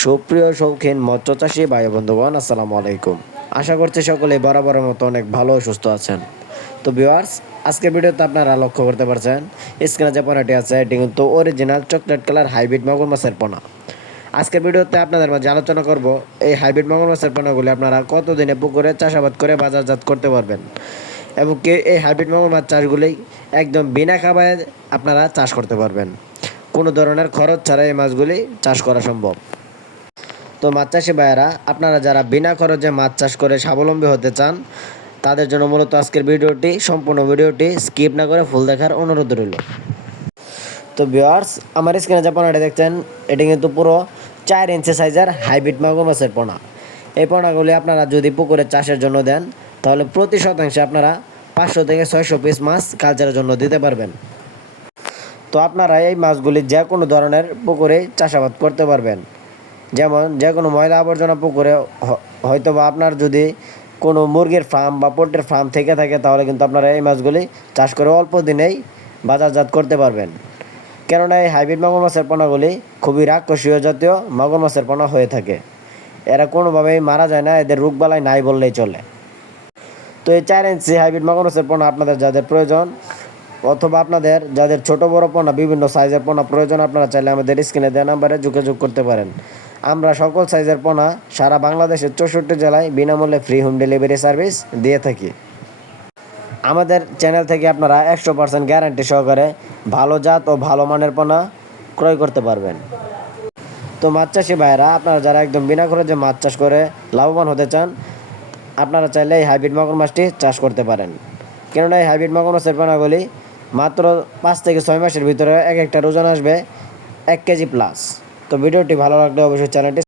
সুপ্রিয় শৌখিন মৎস্য চাষী ভাই বন্ধুগণ, আসসালামু আলাইকুম। আশা করছি সকলে বরাবরের মতো অনেক ভালো ও সুস্থ আছেন। তো ভিউয়ার্স, আজকের ভিডিওতে আপনারা লক্ষ্য করতে পারছেন স্ক্রিনে যে পোনাটি আছে এটি কিন্তু অরিজিনাল চকলেট কালার হাইব্রিড মাগুর মাছের পোনা। আজকের ভিডিওতে আপনাদের মাঝে আলোচনা করব এই হাইব্রিড মাগুর মাছের পোনাগুলি আপনারা কতদিনে পুকুরে চাষাবাদ করে বাজারজাত করতে পারবেন, এবং এই হাইব্রিড মাগুর মাছ চাষগুলি একদম বিনা খাবারে আপনারা চাষ করতে পারবেন। কোনো ধরনের খরচ ছাড়া এই মাছগুলি চাষ করা সম্ভব। তো মাছ চাষি ভাইয়েরা, আপনারা যারা বিনা খরচে মাছ চাষ করে স্বাবলম্বী হতে চান তাদের জন্য মূলত আজকের ভিডিওটি, সম্পূর্ণ ভিডিওটি স্কিপ না করে ফুল দেখার অনুরোধ রইল। তো ভিউয়ার্স, আমার স্ক্রিনে যে পোনাটি দেখছেন এটি কিন্তু পুরো 4 ইঞ্চি সাইজের হাইব্রিড মাগুর মাছের পোনা। এই পোনাগুলি আপনারা যদি পুকুরে চাষের জন্য দেন তাহলে প্রতি শতাংশে আপনারা 500 থেকে 600 পিস মাছ কালচারের জন্য দিতে পারবেন। তো আপনারা এই মাছগুলি যে কোনো ধরনের পুকুরে চাষাবাদ করতে পারবেন। যেমন যে কোনো ময়লা আবর্জনা পুকুরে, হয়তো বা আপনার যদি কোনো মুরগির ফার্ম বা পোল্ট্রির ফার্ম থেকে থাকে তাহলে কিন্তু আপনারা এই মাছগুলি চাষ করে অল্প দিনেই বাজারজাত করতে পারবেন। কেননা এই হাইব্রিড মাগুর মাছের পোনাগুলি খুবই রাক্ষসীয় জাতীয় মাগুর মাছের পোনা হয়ে থাকে। এরা কোনোভাবেই মারা যায় না, এদের রোগবালাই নাই বললেই চলে। তো এই 4 ইঞ্চি হাইব্রিড মাগুর মাছের পোনা আপনাদের যাদের প্রয়োজন, অথবা আপনাদের যাদের ছোট বড় পোনা বিভিন্ন সাইজের পোনা প্রয়োজন, আপনারা চাইলে আমাদের স্ক্রিনে দেওয়া নাম্বারে যোগাযোগ করতে পারেন। আমরা সকল সাইজের পোনা সারা বাংলাদেশের 64 জেলায় বিনামূল্যে ফ্রি হোম ডেলিভারি সার্ভিস দিয়ে থাকি। আমাদের চ্যানেল থেকে আপনারা 100% গ্যারান্টি সহকারে ভালো জাত ও ভালো মানের পোনা ক্রয় করতে পারবেন। তো মাছ চাষি ভাইয়েরা, আপনারা যারা একদম বিনা খরচে মাছ চাষ করে লাভবান হতে চান, আপনারা চাইলে এই হাইব্রিড মাগুর মাছটি চাষ করতে পারেন। কেননা এই হাইব্রিড মাগুর মাছের পোনাগুলি মাত্র 5 থেকে 6 মাসের ভিতরে এক একটা ওজন আসবে 1 কেজি প্লাস। তো ভিডিওটি ভালো লাগলে অবশ্যই চ্যানেলটি